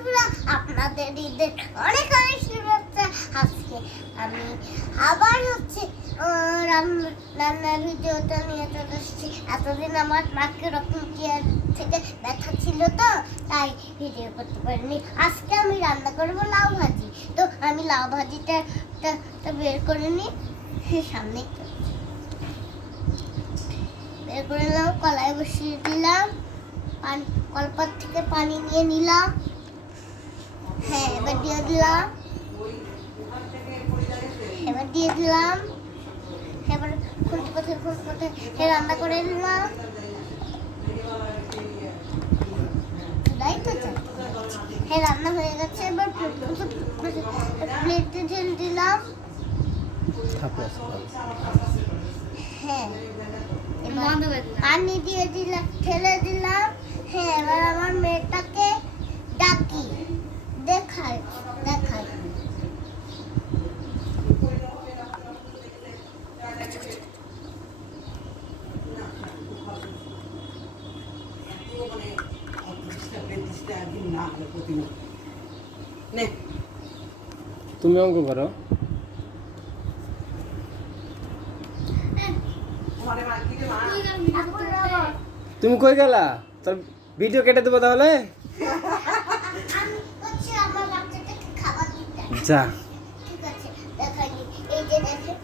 বন্ধুরা, আপনাদের ঈদের অনেক অনেক শুভেচ্ছা। আজকে আমি আবার রান্নার ভিডিওটা নিয়ে চলে এসেছি। এতদিন আমার নাকে রকম কেয়ার থেকে ব্যথা ছিল, তো তাই ভিডিও করতে পারিনি। আজকে আমি রান্না করবো লাউ ভাজি। তো আমি লাউ ভাজিটা বের করে নিই, সামনে বের করে নিলাম, কড়াই বসিয়ে দিলাম, কলপাত থেকে পানি নিয়ে নিলাম। হ্যাঁ, এবার দিয়ে দিলাম, এবার খুঁজতে রান্না করে নিলাম। হ্যাঁ, রান্না হয়ে গেছে। এবার প্লেটে ঢেলে দিলাম। হ্যাঁ, পানি দিয়ে দিলাম, ঢেলে দিলাম। হ্যাঁ, এবার আমার মেয়েটাকে ডাকি, দেখাই। তুমি অঙ্ক করো। তুমি কই গেলা? তোর ভিডিও কেটে দেবো তাহলে। যা, এই যে দেখেন,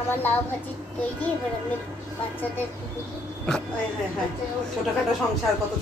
আমার লাউ ভাজি তৈরি। এবার আমি বাচ্চাদের ছোটখাটো সংসার কত